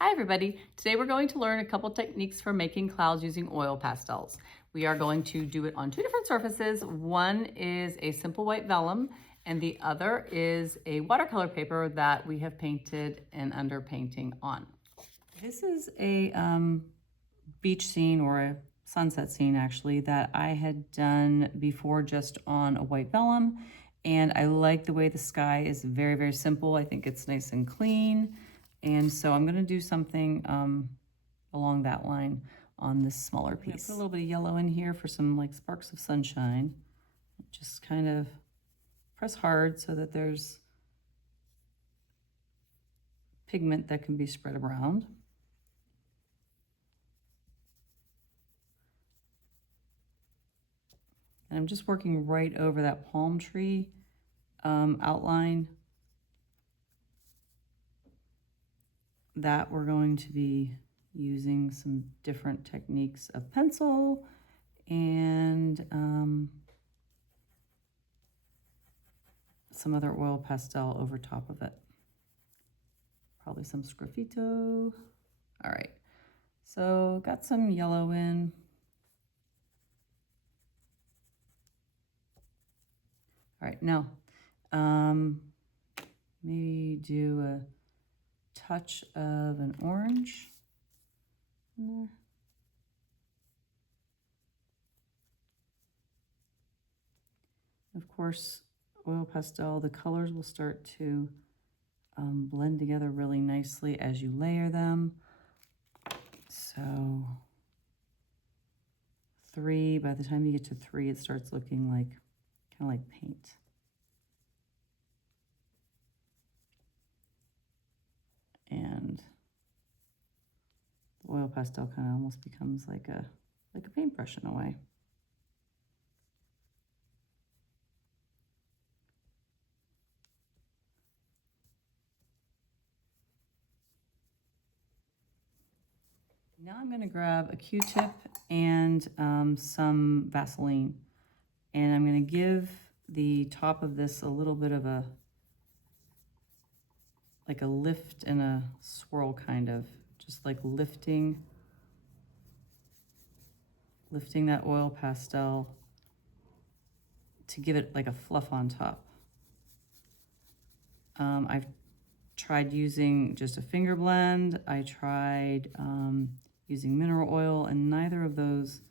Hi everybody. Today we're going to learn a couple techniques for making clouds using oil pastels. We are going to do it on two different surfaces. One is a simple white vellum and the other is a watercolor paper that we have painted and underpainting on. This is a beach scene or a sunset scene actually that I had done before just on a white vellum, and I like the way the sky is very, very simple. I think it's nice and clean. And so I'm gonna do something along that line on this smaller piece. Put a little bit of yellow in here for some like sparks of sunshine. Just kind of press hard so that there's pigment that can be spread around. And I'm just working right over that palm tree outline that we're going to be using some different techniques of pencil and some other oil pastel over top of it. Probably some sgraffito. All right, so got some yellow in. All right, now maybe do a touch of an orange in there. Of course, oil pastel, the colors will start to blend together really nicely as you layer them. So by the time you get to 3, it starts looking like kind of like paint. And the oil pastel kind of almost becomes like a paintbrush in a way. Now I'm going to grab a Q-tip and some Vaseline, and I'm going to give the top of this a little bit of a lift and a swirl, kind of just like lifting that oil pastel to give it like a fluff on top. I've tried using just a finger blend. I tried using mineral oil, and neither of those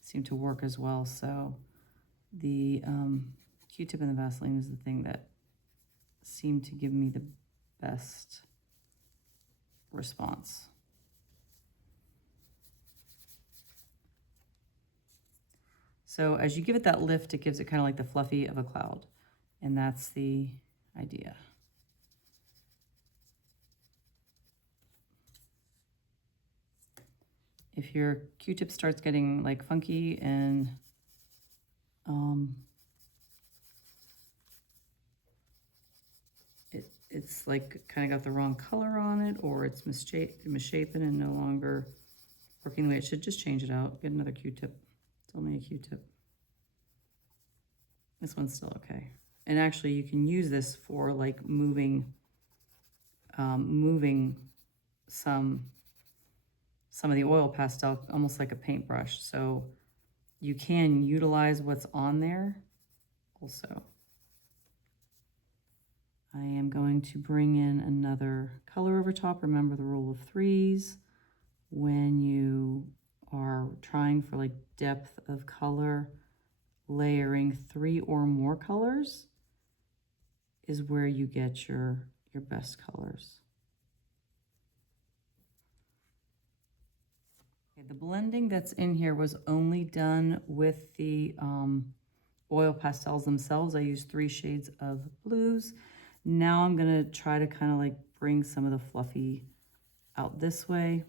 seem to work as well. So the Q-tip and the Vaseline is the thing that seemed to give me the best response. So as you give it that lift, it gives it kind of like the fluffy of a cloud, and that's the idea. If your Q-tip starts getting like funky and it's like kind of got the wrong color on it, or it's misshapen and no longer working the way it should, just change it out. Get another Q-tip. It's only a Q-tip. This one's still okay. And actually you can use this for like moving some of the oil pastel, almost like a paintbrush. So you can utilize what's on there also. I am going to bring in another color over top. Remember the rule of 3s. When you are trying for like depth of color, layering 3 or more colors is where you get your best colors. Okay, the blending that's in here was only done with the oil pastels themselves. I used 3 shades of blues. Now I'm gonna try to kind of like bring some of the fluffy out this way.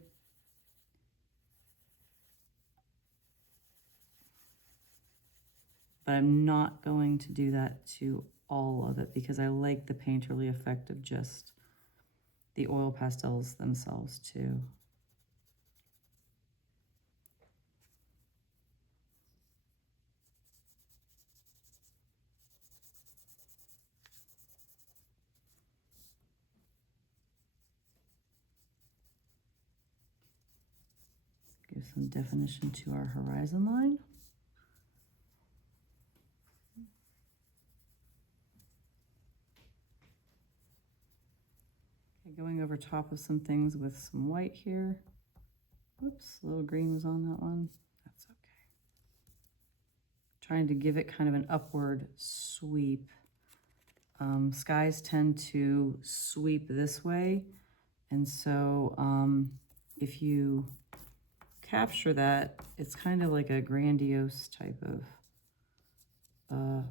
But I'm not going to do that to all of it because I like the painterly effect of just the oil pastels themselves too. Give some definition to our horizon line. Okay, going over top of some things with some white here. Whoops, a little green was on that one. That's okay. Trying to give it kind of an upward sweep. Skies tend to sweep this way, and so if you capture that, it's kind of like a grandiose type of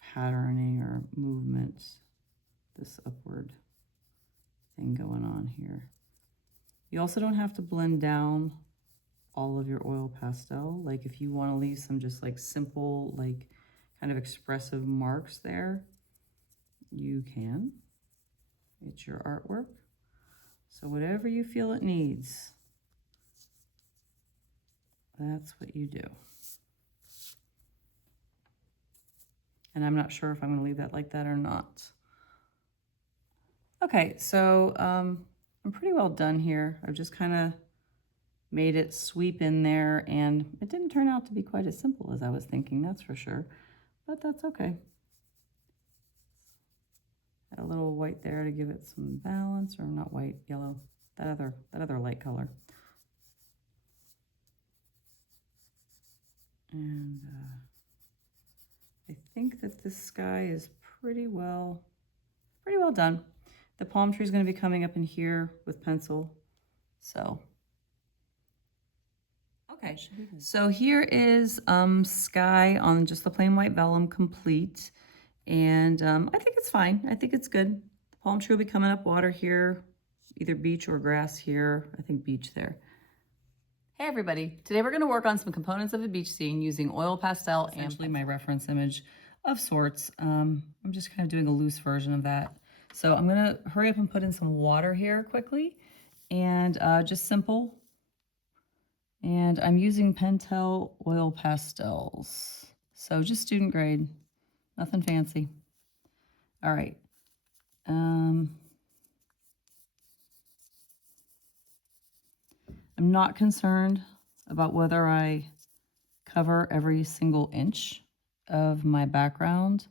patterning or movement, this upward thing going on here. You also don't have to blend down all of your oil pastel. Like if you want to leave some just like simple, like kind of expressive marks there, you can. It's your artwork. So whatever you feel it needs, that's what you do. And I'm not sure if I'm going to leave that like that or not. Okay, so I'm pretty well done here. I've just kind of made it sweep in there, and it didn't turn out to be quite as simple as I was thinking, that's for sure. But that's okay. Add a little white there to give it some balance, or not white, yellow, that other light color. And I think that this sky is pretty well done. The palm tree is going to be coming up in here with pencil. So, okay. So here is sky on just the plain white vellum complete. And I think it's fine. I think it's good. The palm tree will be coming up water here, either beach or grass here. I think beach there. Hey everybody, today we're going to work on some components of a beach scene using oil pastel and essentially my reference image of sorts. I'm just kind of doing a loose version of that. So I'm going to hurry up and put in some water here quickly, and just simple. And I'm using Pentel oil pastels. So just student grade, nothing fancy. All right. I'm not concerned about whether I cover every single inch of my background.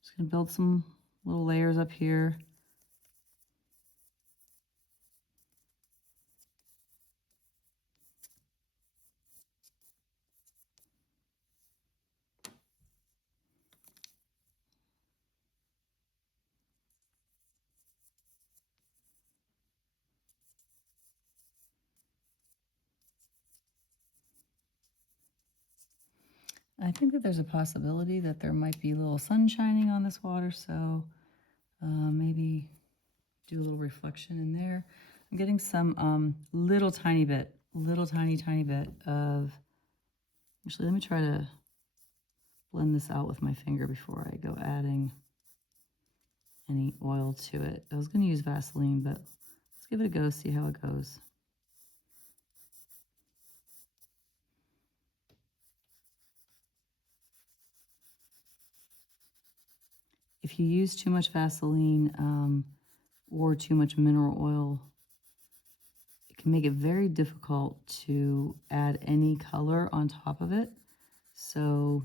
Just gonna build some little layers up here. I think that there's a possibility that there might be a little sun shining on this water, so maybe do a little reflection in there. I'm getting some little tiny bit of, actually let me try to blend this out with my finger before I go adding any oil to it. I was going to use Vaseline, but let's give it a go, see how it goes. If you use too much Vaseline or too much mineral oil, it can make it very difficult to add any color on top of it. So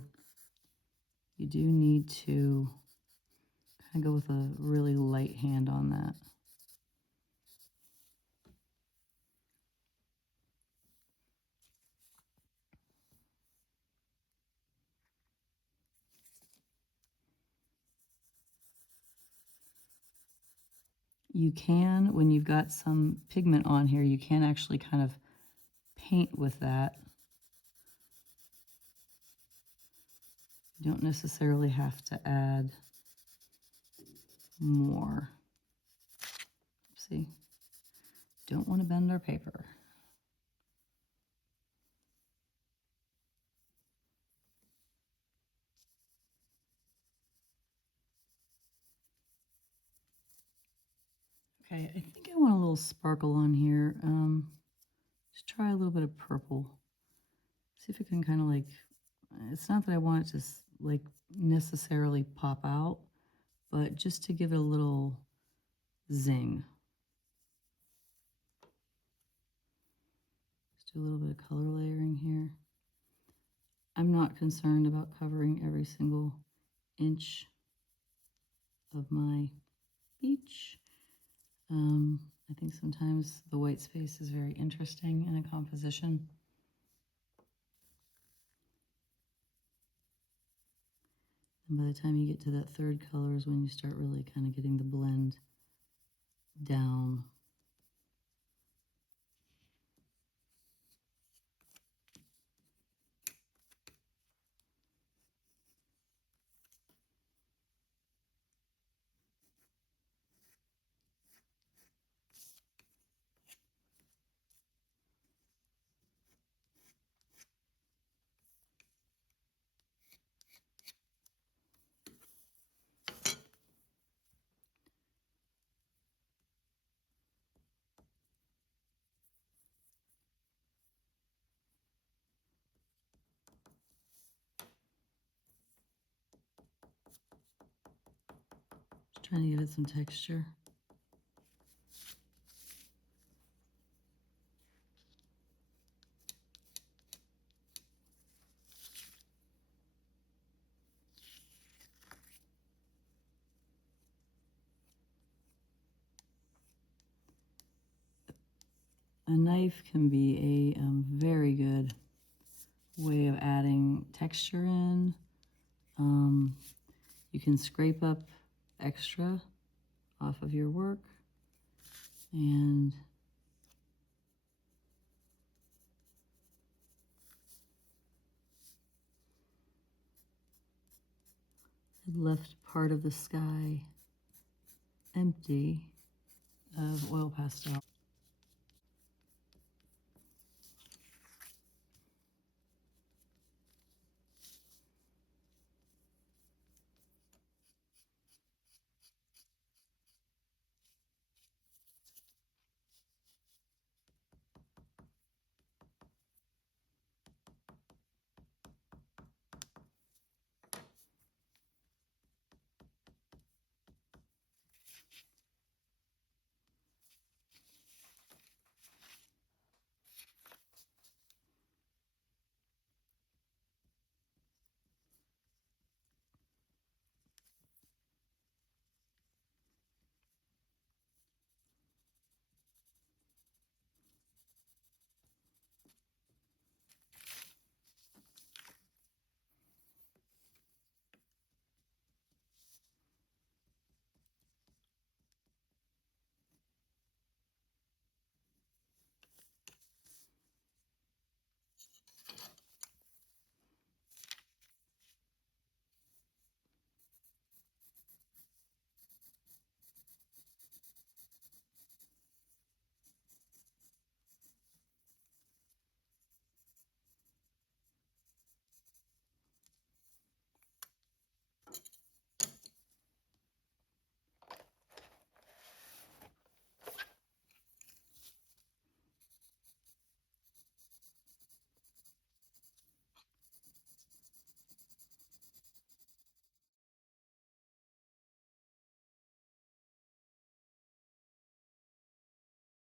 you do need to kind of go with a really light hand on that. You can, when you've got some pigment on here, you can actually kind of paint with that. You don't necessarily have to add more. See, don't want to bend our paper. Okay, I think I want a little sparkle on here. Just try a little bit of purple. See if it can kind of like, it's not that I want it to like necessarily pop out, but just to give it a little zing. Just do a little bit of color layering here. I'm not concerned about covering every single inch of my beach. I think sometimes the white space is very interesting in a composition. And by the time you get to that third color is when you start really kind of getting the blend down. Just trying to give it some texture. A knife can be a very good way of adding texture in. You can scrape up extra off of your work and left part of the sky empty of oil pastel.